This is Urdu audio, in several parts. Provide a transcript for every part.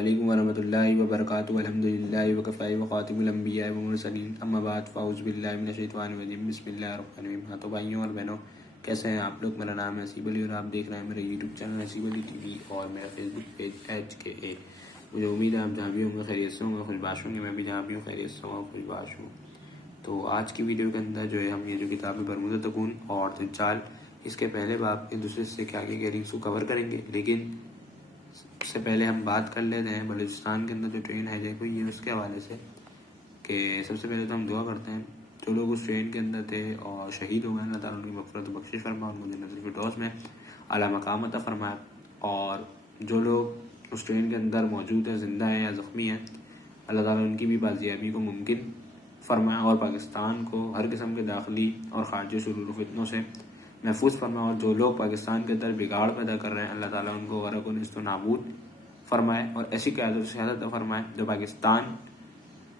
علیکم ورحمۃ اللہ وبرکاتہ الحمدللہ وکفی وخاتم الانبیاء والمرسلین اما بعد فاعوذ باللہ من الشیطان الرجیم بسم اللہ الرحمن الرحیم۔ تو بھائیوں اور بہنوں، کیسے ہیں آپ لوگ؟ میرا نام ہے نصیب علی اور آپ دیکھ رہے ہیں میرے یوٹیوب چینل نصیب علی ٹی وی اور میرا فیس بک پیج HKA۔ مجھے امید ہے آپ جہاں بھی ہوں گے خیریت سے ہوں گے، خوش باش ہوں گے، میں بھی جہاں بھی ہوں خیریت سے ہوں گا، خوش باش ہوں۔ تو آج کی ویڈیو کے اندر جو ہے ہم یہ جو کتاب ہے برمودا تکون اور دجال، اس کے پہلے باب ایک دوسرے سے کیا کیا کہہ رہی اس کو کور کریں گے، لیکن اس سے پہلے ہم بات کر لیتے ہیں بلوچستان کے اندر جو ٹرین ہائیجیک ہوئی ہے اس کے حوالے سے، کہ سب سے پہلے تو ہم دعا کرتے ہیں جو لوگ اس ٹرین کے اندر تھے اور شہید ہو گئے، اللہ تعالیٰ ان کی مغفرت و بخشش فرمائے، ان کو جنت الفردوس میں اعلیٰ مقام عطا فرمائے، اور جو لوگ اس ٹرین کے اندر موجود ہیں، زندہ ہیں یا زخمی ہیں، اللہ تعالیٰ ان کی بھی بازیابی کو ممکن فرمائے اور پاکستان کو ہر قسم کے داخلی اور خارجی شرور و فتنوں سے محفوظ فرمائے، اور جو لوگ پاکستان کے اندر بگاڑ پیدا کر رہے ہیں اللہ تعالیٰ ان کو غرق و نیست و نابود فرمائے اور ایسی قیادت و سیادت فرمائے جو پاکستان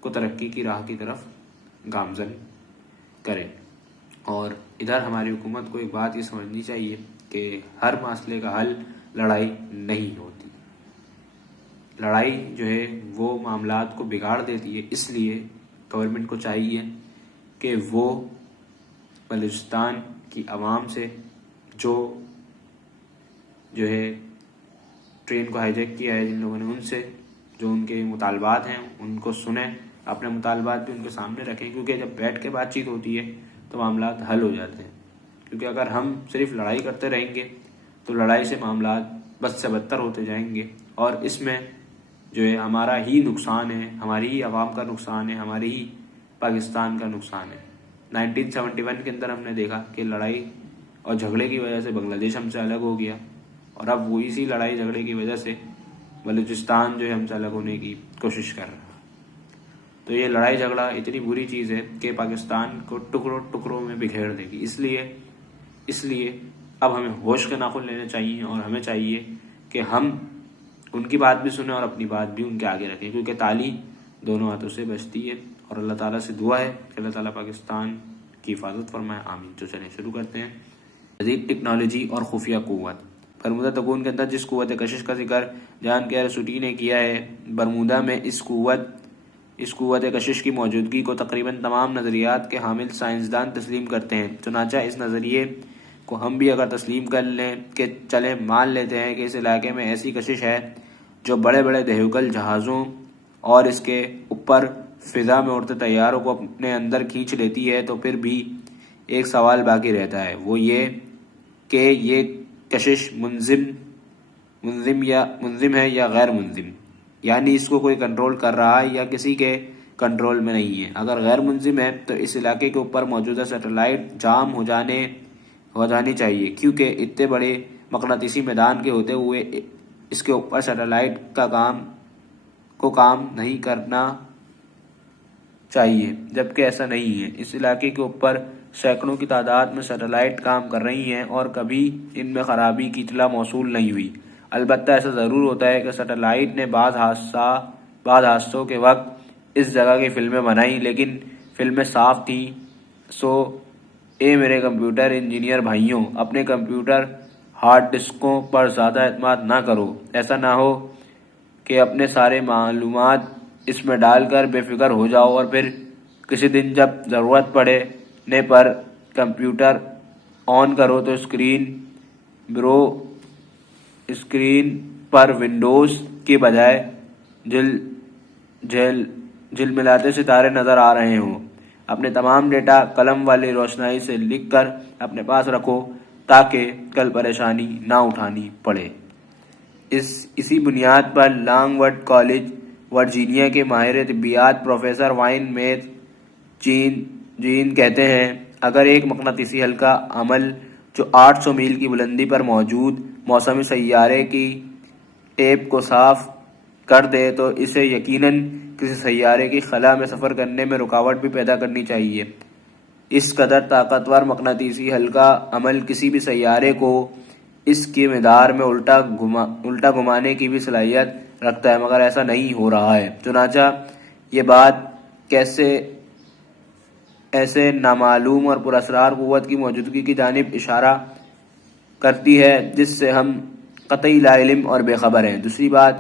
کو ترقی کی راہ کی طرف گامزن کرے۔ اور ادھر ہماری حکومت کو ایک بات یہ سمجھنی چاہیے کہ ہر مسئلے کا حل لڑائی نہیں ہوتی، لڑائی جو ہے وہ معاملات کو بگاڑ دیتی ہے، اس لیے گورنمنٹ کو چاہیے کہ وہ بلوچستان کی عوام سے جو ہے ٹرین کو ہائی جیک کیا ہے جن لوگوں نے، ان سے جو ان کے مطالبات ہیں ان کو سنیں، اپنے مطالبات بھی ان کے سامنے رکھیں، کیونکہ جب بیٹھ کے بات چیت ہوتی ہے تو معاملات حل ہو جاتے ہیں۔ کیونکہ اگر ہم صرف لڑائی کرتے رہیں گے تو لڑائی سے معاملات بد سے بدتر ہوتے جائیں گے، اور اس میں جو ہے ہمارا ہی نقصان ہے، ہماری ہی عوام کا نقصان ہے، ہماری ہی پاکستان کا نقصان ہے۔ 1971 کے اندر ہم نے دیکھا کہ لڑائی اور جھگڑے کی وجہ سے بنگلہ دیش ہم سے الگ ہو گیا، اور اب وہ اسی لڑائی جھگڑے کی وجہ سے بلوچستان جو ہے ہم سے الگ ہونے کی کوشش کر رہا ہے۔ تو یہ لڑائی جھگڑا اتنی بری چیز ہے کہ پاکستان کو ٹکڑوں ٹکڑوں میں بکھیر دے گی، اس لیے اب ہمیں ہوش کے ناخن لینے چاہیے، اور ہمیں چاہیے کہ ہم ان کی بات بھی سنیں اور اپنی بات بھی ان کے آگے رکھیں، کیونکہ تالی دونوں ہاتھوں سے بجتی ہے، اور اللہ تعالیٰ سے دعا ہے کہ اللہ تعالیٰ پاکستان کی حفاظت فرمائے، آمین۔ تو چلیں شروع کرتے ہیں۔ جدید ٹیکنالوجی اور خفیہ قوت۔ برمودا تکون کے اندر جس قوت کشش کا ذکر جان کیرسوٹی نے کیا ہے، برمودا میں اس قوت کشش کی موجودگی کو تقریباً تمام نظریات کے حامل سائنسدان تسلیم کرتے ہیں۔ چنانچہ اس نظریے کو ہم بھی اگر تسلیم کر لیں کہ چلیں مان لیتے ہیں کہ اس علاقے میں ایسی کشش ہے جو بڑے بڑے دہیوکل جہازوں اور اس کے اوپر فضا میں اڑتے طیاروں کو اپنے اندر کھینچ لیتی ہے، تو پھر بھی ایک سوال باقی رہتا ہے، وہ یہ کہ یہ کشش منظم ہے یا غیر منظم، یعنی اس کو کوئی کنٹرول کر رہا ہے یا کسی کے کنٹرول میں نہیں ہے۔ اگر غیر منظم ہے تو اس علاقے کے اوپر موجودہ سیٹلائٹ جام ہو جانی چاہیے، کیونکہ اتنے بڑے مقناطیسی میدان کے ہوتے ہوئے اس کے اوپر سیٹلائٹ کو کام نہیں کرنا چاہیے، جبکہ ایسا نہیں ہے۔ اس علاقے کے اوپر سینکڑوں کی تعداد میں سیٹلائٹ کام کر رہی ہیں اور کبھی ان میں خرابی کی اطلاع موصول نہیں ہوئی۔ البتہ ایسا ضرور ہوتا ہے کہ سیٹلائٹ نے بعض حادثوں کے وقت اس جگہ کی فلمیں بنائی، لیکن فلمیں صاف تھیں۔ سو اے میرے کمپیوٹر انجینئر بھائیوں، اپنے کمپیوٹر ہارڈ ڈسکوں پر زیادہ اعتماد نہ کرو، ایسا نہ ہو کہ اپنے سارے معلومات اس میں ڈال کر بے فکر ہو جاؤ، اور پھر کسی دن جب ضرورت پڑنے پر کمپیوٹر آن کرو تو اسکرین پر ونڈوز کی بجائے جھلملاتے ستارے نظر آ رہے ہوں۔ اپنے تمام ڈیٹا قلم والی روشنائی سے لکھ کر اپنے پاس رکھو تاکہ کل پریشانی نہ اٹھانی پڑے۔ اسی بنیاد پر لانگ وڈ کالج ورجینیا کے ماہر طبیعیات پروفیسر وائن میتھ جین کہتے ہیں، اگر ایک مقناطیسی حلقہ عمل جو 800 میل کی بلندی پر موجود موسمی سیارے کی ٹیپ کو صاف کر دے تو اسے یقیناً کسی سیارے کی خلا میں سفر کرنے میں رکاوٹ بھی پیدا کرنی چاہیے۔ اس قدر طاقتور مقناطیسی حلقہ عمل کسی بھی سیارے کو اس کے مدار میں الٹا گھمانے کی بھی صلاحیت رکھتا ہے، مگر ایسا نہیں ہو رہا ہے۔ چنانچہ یہ بات ایسے نامعلوم اور پراسرار قوت کی موجودگی کی جانب اشارہ کرتی ہے جس سے ہم قطعی لا علم اور بے خبر ہیں۔ دوسری بات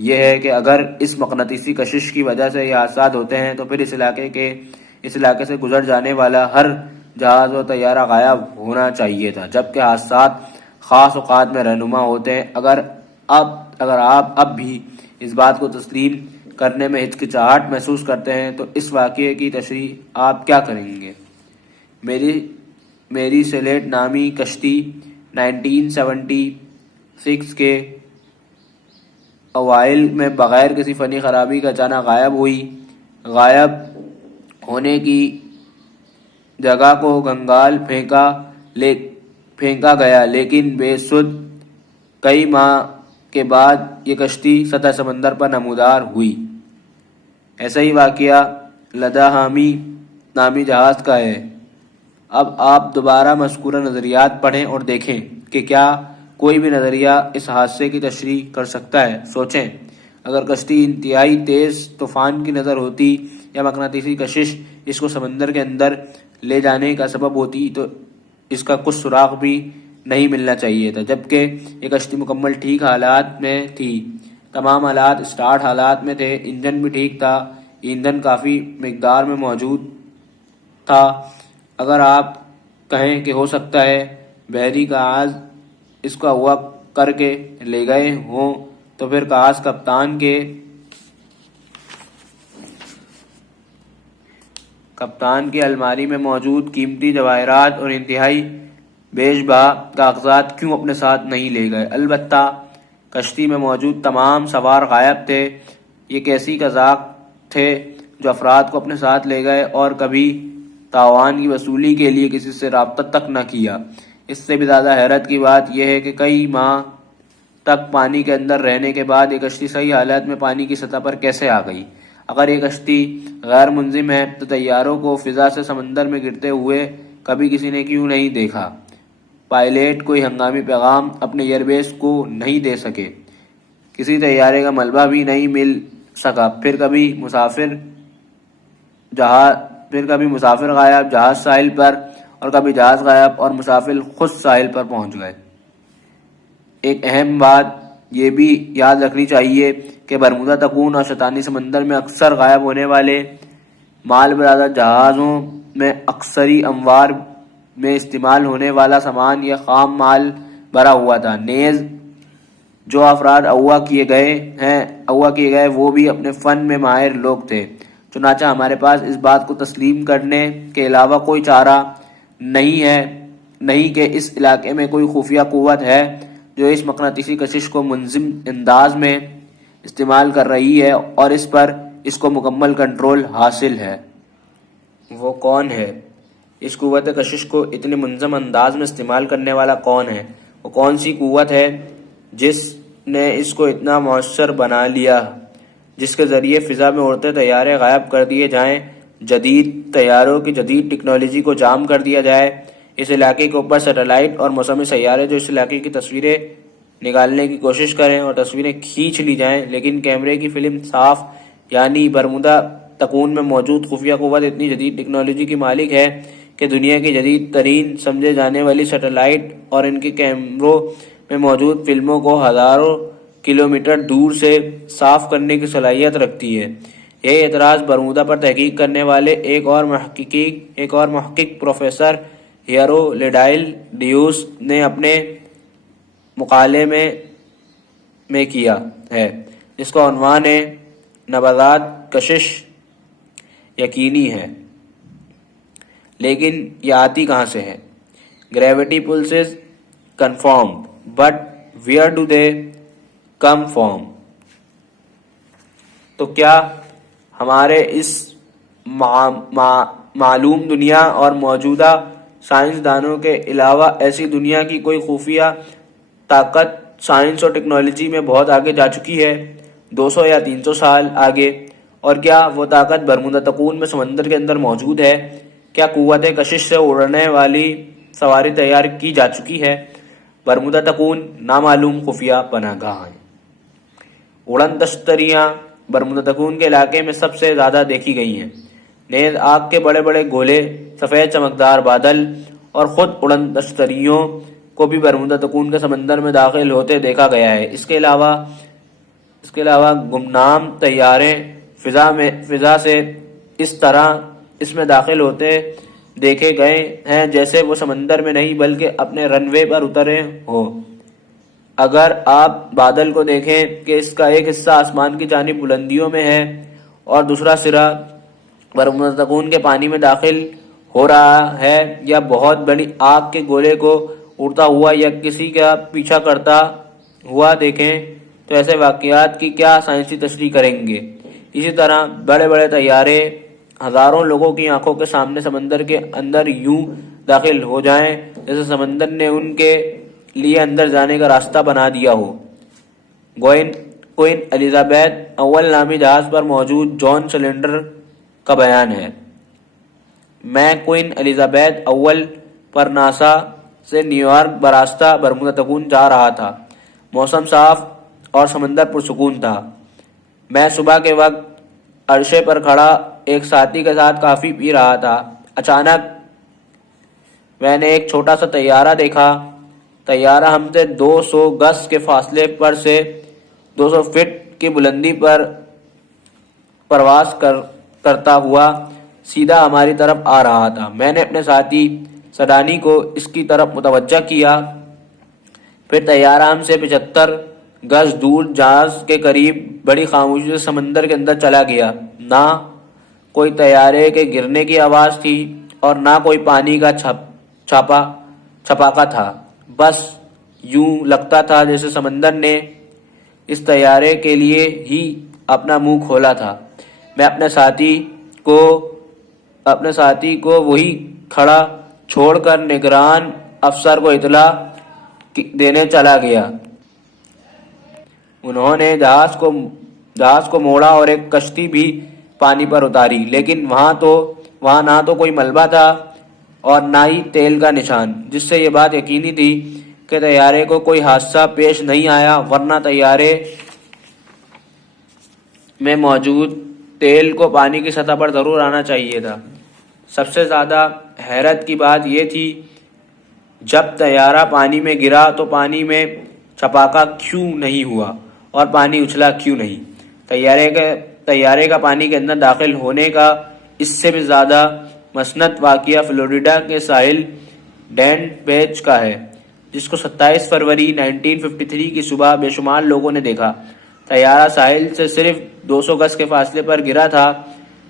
یہ ہے کہ اگر اس مقناطیسی کشش کی وجہ سے یہ حادثات ہوتے ہیں تو پھر اس علاقے سے گزر جانے والا ہر جہاز و طیارہ غائب ہونا چاہیے تھا، جبکہ حادثات خاص اوقات میں رہنما ہوتے ہیں۔ اگر آپ اب بھی اس بات کو تسلیم کرنے میں ہچکچاہٹ محسوس کرتے ہیں تو اس واقعے کی تشریح آپ کیا کریں گے؟ میری سلیٹ نامی کشتی 1976 کے اوائل میں بغیر کسی فنی خرابی کا اچانک غائب ہوئی۔ غائب ہونے کی جگہ کو گنگال پھینکا گیا، لیکن بے سود کئی ماہ کے بعد یہ کشتی سطح سمندر پر نمودار ہوئی۔ ایسا ہی واقعہ لداہامی نامی جہاز کا ہے۔ اب آپ دوبارہ مذکورہ نظریات پڑھیں اور دیکھیں کہ کیا کوئی بھی نظریہ اس حادثے کی تشریح کر سکتا ہے۔ سوچیں، اگر کشتی انتہائی تیز طوفان کی نظر ہوتی یا مقناطیسی کشش اس کو سمندر کے اندر لے جانے کا سبب ہوتی تو اس کا کچھ سراغ بھی نہیں ملنا چاہیے تھا، جبکہ یہ کشتی مکمل ٹھیک حالات میں تھی۔ تمام آلات اسٹارٹ حالات میں تھے، انجن بھی ٹھیک تھا، ایندھن کافی مقدار میں موجود تھا۔ اگر آپ کہیں کہ ہو سکتا ہے بحری جہاز اس کو اغوا کر کے لے گئے ہوں تو پھر کاش کپتان کی الماری میں موجود قیمتی جواہرات اور انتہائی بیش بہا کاغذات کیوں اپنے ساتھ نہیں لے گئے؟ البتہ کشتی میں موجود تمام سوار غائب تھے۔ یہ کیسی قزاق تھے جو افراد کو اپنے ساتھ لے گئے اور کبھی تاوان کی وصولی کے لیے کسی سے رابطہ تک نہ کیا؟ اس سے بھی زیادہ حیرت کی بات یہ ہے کہ کئی ماہ تک پانی کے اندر رہنے کے بعد یہ کشتی صحیح حالت میں پانی کی سطح پر کیسے آ گئی؟ اگر یہ کشتی غیر منظم ہے تو طیاروں کو فضا سے سمندر میں گرتے ہوئے کبھی کسی نے کیوں نہیں دیکھا؟ پائلٹ کوئی ہنگامی پیغام اپنے ایئر بیس کو نہیں دے سکے، کسی طیارے کا ملبہ بھی نہیں مل سکا، پھر کبھی مسافر غائب، جہاز ساحل پر، اور کبھی جہاز غائب اور مسافر خود ساحل پر پہنچ گئے۔ ایک اہم بات یہ بھی یاد رکھنی چاہیے کہ برمودا تکون اور شیطانی سمندر میں اکثر غائب ہونے والے مال بردار جہازوں میں اکثری اموار میں استعمال ہونے والا سامان یا خام مال بھرا ہوا تھا۔ نیز جو افراد اغوا کیے گئے وہ بھی اپنے فن میں ماہر لوگ تھے۔ چنانچہ ہمارے پاس اس بات کو تسلیم کرنے کے علاوہ کوئی چارہ نہیں کہ اس علاقے میں کوئی خفیہ قوت ہے جو اس مقناطیسی کشش کو منظم انداز میں استعمال کر رہی ہے اور اس کو مکمل کنٹرول حاصل ہے۔ وہ کون ہے؟ اس قوت کشش کو اتنے منظم انداز میں استعمال کرنے والا کون ہے؟ وہ کون سی قوت ہے جس نے اس کو اتنا مؤثر بنا لیا، جس کے ذریعے فضا میں اڑتے طیارے غائب کر دیے جائیں، جدید طیاروں کی جدید ٹیکنالوجی کو جام کر دیا جائے، اس علاقے کے اوپر سیٹلائٹ اور موسمی سیارے جو اس علاقے کی تصویریں نکالنے کی کوشش کریں اور تصویریں کھینچ لی جائیں، لیکن کیمرے کی فلم صاف، یعنی برمودا تکون میں موجود خفیہ قوت اتنی جدید ٹیکنالوجی کی مالک ہے کہ دنیا کی جدید ترین سمجھے جانے والی سیٹلائٹ اور ان کے کیمروں میں موجود فلموں کو ہزاروں کلومیٹر دور سے صاف کرنے کی صلاحیت رکھتی ہے۔ یہ اعتراض برمودا پر تحقیق کرنے والے ایک اور محقق پروفیسر ہیرو لیڈائل ڈیوس نے اپنے مقالے میں کیا ہے، جس کا عنوان ہے نبضات کشش یقینی ہے، لیکن یہ آتی کہاں سے ہے؟ Gravity pulses confirmed, but where do they come from? تو کیا ہمارے اس معلوم دنیا اور موجودہ سائنسدانوں کے علاوہ ایسی دنیا کی کوئی خفیہ طاقت سائنس اور ٹیکنالوجی میں بہت آگے جا چکی ہے، 200 یا 300 سال آگے؟ اور کیا وہ طاقت برمودا تکون میں سمندر کے اندر موجود ہے؟ کیا قوت کشش سے اڑنے والی سواری تیار کی جا چکی ہے؟ برمودا تکون نامعلوم خفیہ پناہ گاہ ہے۔ اڑن تشتریاں برمودا تکون کے علاقے میں سب سے زیادہ دیکھی گئی ہیں۔ نیز آگ کے بڑے بڑے گولے، سفید چمکدار بادل اور خود اڑن تشتریوں کو بھی برمودا تکون کے سمندر میں داخل ہوتے دیکھا گیا ہے۔ اس کے علاوہ اس کے علاوہ گمنام طیارے فضا سے اس طرح اس میں داخل ہوتے دیکھے گئے ہیں جیسے وہ سمندر میں نہیں بلکہ اپنے رن وے پر اترے ہوں۔ اگر آپ بادل کو دیکھیں کہ اس کا ایک حصہ آسمان کی جانب بلندیوں میں ہے اور دوسرا سرا برمغداکون کے پانی میں داخل ہو رہا ہے، یا بہت بڑی آگ کے گولے کو اڑتا ہوا یا کسی کا پیچھا کرتا ہوا دیکھیں تو ایسے واقعات کی کیا سائنسی تشریح کریں گے؟ اسی طرح بڑے بڑے طیارے ہزاروں لوگوں کی آنکھوں کے سامنے سمندر کے اندر یوں داخل ہو جائیں جیسے سمندر نے ان کے لیے اندر جانے کا راستہ بنا دیا ہو۔ کوئن الزابتھ اول نامی جہاز پر موجود جان سلینڈر کا بیان ہے: میں کوئن الزابتھ اول پر ناسا سے نیویارک براستہ برموداکون جا رہا تھا۔ موسم صاف اور سمندر پرسکون تھا۔ میں صبح کے وقت عرصے پر کھڑا ایک ساتھی کے ساتھ کافی پی رہا تھا۔ اچانک میں نے ایک چھوٹا سا طیارہ دیکھا۔ طیارہ ہم سے 200 گز کے فاصلے پر سے 200 فٹ کی بلندی پر پرواز کرتا ہوا سیدھا ہماری طرف آ رہا تھا۔ میں نے اپنے ساتھی سڈانی کو اس کی طرف متوجہ کیا۔ پھر طیارہ ہم سے 75 گز دور جہاز کے قریب بڑی خاموشی سے سمندر کے اندر چلا گیا۔ نہ کوئی طیارے کے گرنے کی آواز تھی اور نہ کوئی پانی کا چھپاکا تھا۔ بس یوں لگتا تھا جیسے سمندر نے اس طیارے کے لیے ہی اپنا منہ کھولا تھا۔ میں اپنے ساتھی کو وہی کھڑا چھوڑ کر نگران افسر کو اطلاع دینے چلا گیا۔ انہوں نے جہاز کو موڑا اور ایک کشتی بھی پانی پر اتاری، لیکن وہاں نہ تو کوئی ملبہ تھا اور نہ ہی تیل کا نشان، جس سے یہ بات یقینی تھی کہ طیارے کو کوئی حادثہ پیش نہیں آیا، ورنہ طیارے میں موجود تیل کو پانی کی سطح پر ضرور آنا چاہیے تھا۔ سب سے زیادہ حیرت کی بات یہ تھی جب طیارہ پانی میں گرا تو پانی میں چھپاکا کیوں نہیں ہوا اور پانی اچھلا کیوں نہیں؟ طیارے کا پانی کے اندر داخل ہونے کا اس سے بھی زیادہ مسنت واقعہ فلوریڈا کے ساحل ڈینٹ بیچ کا ہے، جس کو 27 فروری 1953 کی صبح بے شمار لوگوں نے دیکھا۔ طیارہ ساحل سے صرف 200 گز کے فاصلے پر گرا تھا۔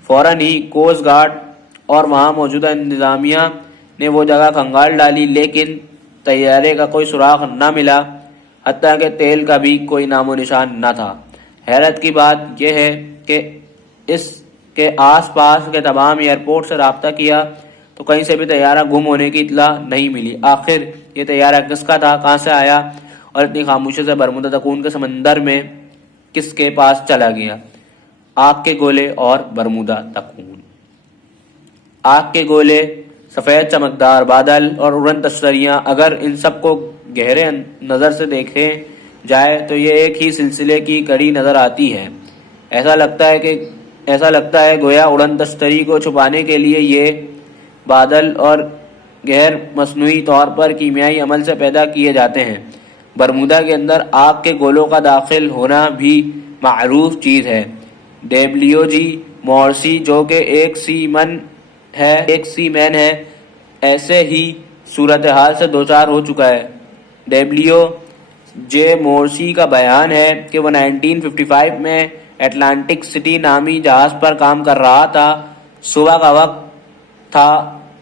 فوراً ہی کوسٹ گارڈ اور وہاں موجودہ انتظامیہ نے وہ جگہ کھنگال ڈالی، لیکن طیارے کا کوئی سراغ نہ ملا، حتیٰ کہ تیل کا بھی کوئی نام و نشان نہ تھا۔ حیرت کی بات یہ ہے کہ اس کے آس پاس کے تمام ایئرپورٹ سے رابطہ کیا تو کہیں سے بھی طیارہ گم ہونے کی اطلاع نہیں ملی۔ آخر یہ طیارہ کس کا تھا، کہاں سے آیا اور اتنی خاموشی سے برموداکون کے سمندر میں کس کے پاس چلا گیا؟ آگ کے گولے اور برموداکون۔ آگ کے گولے، سفید چمکدار بادل اور اڑن تشتریاں، اگر ان سب کو گہرے نظر سے دیکھے جائے تو یہ ایک ہی سلسلے کی کڑی نظر آتی ہے۔ ایسا لگتا ہے گویا اڑن تشتری کو چھپانے کے لیے یہ بادل اور غیر مصنوعی طور پر کیمیائی عمل سے پیدا کیے جاتے ہیں۔ برمودا کے اندر آگ کے گولوں کا داخل ہونا بھی معروف چیز ہے۔ ڈبلیو جی مورسی، جو کہ ایک سی مین ہے، ایسے ہی صورتحال سے دوچار ہو چکا ہے۔ ڈبلیو جے مورسی کا بیان ہے کہ وہ 1955 میں اٹلانٹک سٹی نامی جہاز پر کام کر رہا تھا۔ صبح کا وقت تھا۔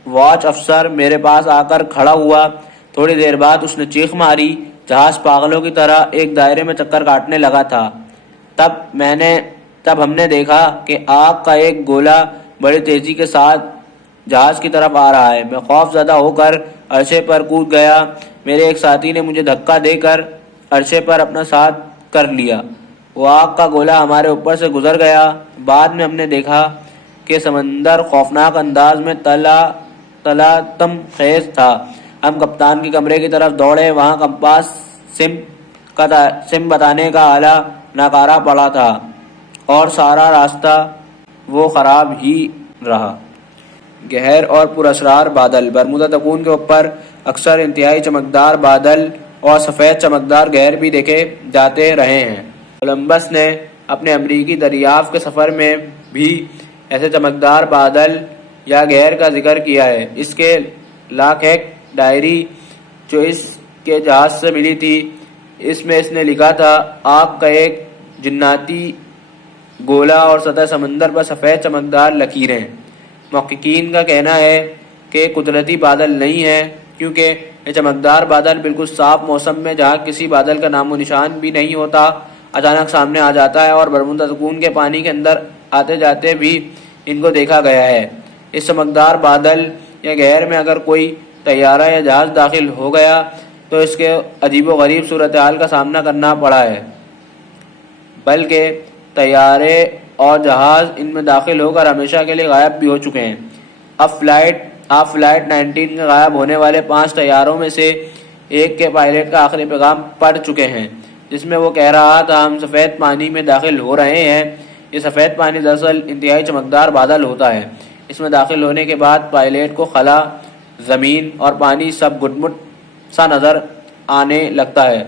واچ افسر میرے پاس آ کر کھڑا ہوا۔ تھوڑی دیر بعد اس نے چیخ ماری۔ جہاز پاگلوں کی طرح ایک دائرے میں چکر کاٹنے لگا تھا۔ تب ہم نے دیکھا کہ آگ کا ایک گولا بڑی تیزی کے ساتھ جہاز کی طرف آ رہا ہے۔ میں خوف زدہ ہو کر عرصے پر کود گیا۔ میرے ایک ساتھی نے مجھے دھکا دے کر عرصے پر اپنا ساتھ کر لیا۔ وہ آگ کا گولا ہمارے اوپر سے گزر گیا۔ بعد میں ہم نے دیکھا کہ سمندر خوفناک انداز میں تلاتم خیز تھا۔ ہم کپتان کے کمرے کی طرف دوڑے۔ وہاں کمپاس سم بتانے کا آلہ ناکارہ پڑا تھا اور سارا راستہ وہ خراب ہی رہا۔ گہر اور پراسرار بادل۔ برموداکون کے اوپر اکثر انتہائی چمکدار بادل اور سفید چمکدار گہر بھی دیکھے جاتے رہے ہیں۔ کولمبس نے اپنے امریکی دریافت کے سفر میں بھی ایسے چمکدار بادل یا گہر کا ذکر کیا ہے۔ اس کے لاکھیک ڈائری جو اس کے جہاز سے ملی تھی، اس میں اس نے لکھا تھا، آگ کا ایک جناتی گولا اور سطح سمندر پر سفید چمکدار لکیریں۔ محققین کا کہنا ہے کہ قدرتی بادل نہیں ہے، کیونکہ یہ چمکدار بادل بالکل صاف موسم میں، جہاں کسی بادل کا نام و نشان بھی نہیں ہوتا، اچانک سامنے آ جاتا ہے، اور برمودا سکون کے پانی کے اندر آتے جاتے بھی ان کو دیکھا گیا ہے۔ اس چمکدار بادل یا گہر میں اگر کوئی طیارہ یا جہاز داخل ہو گیا تو اس کے عجیب و غریب صورتحال کا سامنا کرنا پڑا ہے، بلکہ طیارے اور جہاز ان میں داخل ہو کر ہمیشہ کے لیے غائب بھی ہو چکے ہیں۔ اب فلائٹ 19 کے غائب ہونے والے 5 طیاروں میں سے ایک کے پائلٹ کا آخری پیغام پڑ چکے ہیں، جس میں وہ کہہ رہا تھا، ہم سفید پانی میں داخل ہو رہے ہیں۔ یہ سفید پانی دراصل انتہائی چمکدار بادل ہوتا ہے۔ اس میں داخل ہونے کے بعد پائلٹ کو خلا، زمین اور پانی سب گٹ مٹ سا نظر آنے لگتا ہے،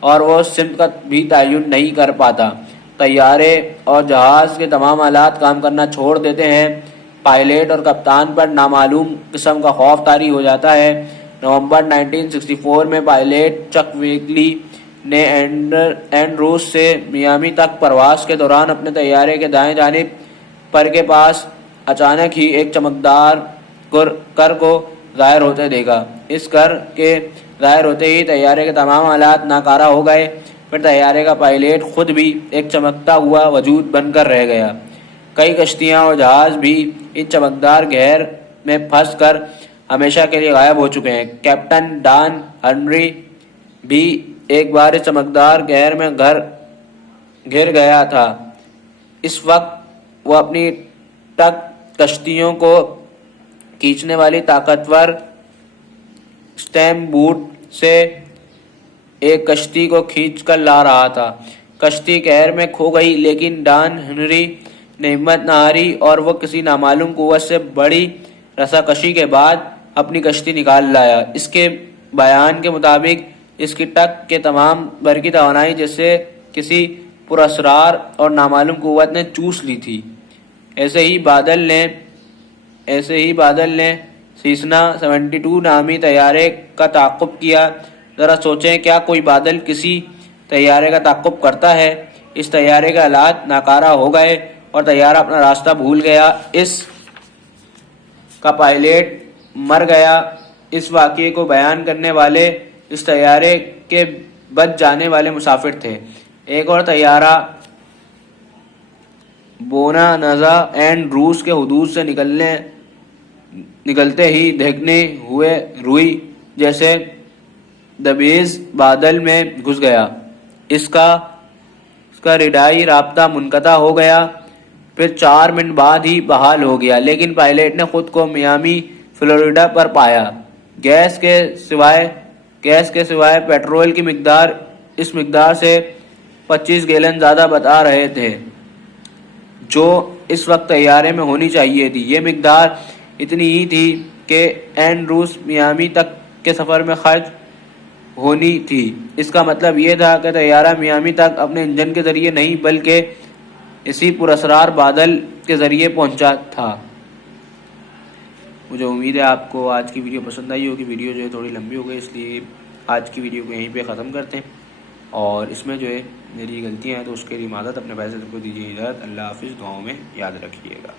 اور وہ سمت کا بھی تعین نہیں کر پاتا۔ طیارے اور جہاز کے تمام آلات کام کرنا چھوڑ دیتے ہیں۔ پائلٹ اور کپتان پر نامعلوم قسم کا خوف طاری ہو جاتا ہے۔ نومبر 1964 میں پائلٹ چک ویگلی نے اینڈروس سے میامی تک پرواز کے دوران اپنے طیارے کے دائیں جانب پر کے پاس اچانک ہی ایک چمکدار کر کو ظاہر ہوتے دیکھا۔ اس کر کے ظاہر ہوتے ہی طیارے کے تمام آلات ناکارہ ہو گئے۔ پھر طیارے کا پائلٹ خود بھی ایک چمکتا ہوا وجود بن کر رہ گیا۔ کئی کشتیاں اور جہاز بھی اس چمکدار گہر میں پھنس کر ہمیشہ کے لیے غائب ہو چکے ہیں۔ کیپٹن ڈان ہنری بھی ایک بار اس چمکدار گہر میں گر گیا تھا۔ اس وقت وہ اپنی ٹگ کشتیوں کو کھینچنے والی طاقتور اسٹیم بوٹ سے ایک کشتی کو کھینچ کر لا رہا تھا۔ کشتی قہر میں کھو گئی، لیکن ڈان ہنری نے ہمت نہ ہاری اور وہ کسی نامعلوم قوت سے بڑی رساکشی کے بعد اپنی کشتی نکال لایا۔ اس کے بیان کے مطابق اس کی ٹگ کے تمام برقی توانائی جسے کسی پراسرار اور نامعلوم قوت نے چوس لی تھی۔ ایسے ہی بادل نے سیسنا 72 نامی طیارے کا تعاقب کیا۔ ذرا سوچیں، کیا کوئی بادل کسی طیارے کا تعاقب کرتا ہے؟ اس طیارے کے آلات ناکارہ ہو گئے اور طیارہ اپنا راستہ بھول گیا۔ اس کا پائلٹ مر گیا۔ اس واقعے کو بیان کرنے والے اس طیارے کے بچ جانے والے مسافر تھے۔ ایک اور طیارہ بونانزا اینڈ روس کے حدود سے نکلتے ہی دیکھنے ہوئے روئی جیسے دبیز بادل میں گھس گیا۔ اس کا ریڈائی رابطہ منقطع ہو گیا، پھر 4 منٹ بعد ہی بحال ہو گیا، لیکن پائلٹ نے خود کو میامی فلوریڈا پر پایا۔ گیس کے سوائے پیٹرول کی مقدار اس مقدار سے 25 گیلن زیادہ بتا رہے تھے جو اس وقت طیارے میں ہونی چاہیے تھی۔ یہ مقدار اتنی ہی تھی کہ اینڈروس میامی تک کے سفر میں خرچ ہونی تھی۔ اس کا مطلب یہ تھا کہ طیارہ میامی تک اپنے انجن کے ذریعے نہیں بلکہ اسی پراسرار بادل کے ذریعے پہنچا تھا۔ مجھے امید ہے آپ کو آج کی ویڈیو پسند آئی ہوگی۔ ویڈیو جو ہے تھوڑی لمبی ہو گئی، اس لیے آج کی ویڈیو کو یہیں پہ ختم کرتے ہیں، اور اس میں جو ہے میری غلطیاں ہیں تو اس کے لیے معذرت، اپنے بھائی سے کو دیجیے اجازت۔ اللہ حافظ، دعاؤں میں یاد رکھیے گا۔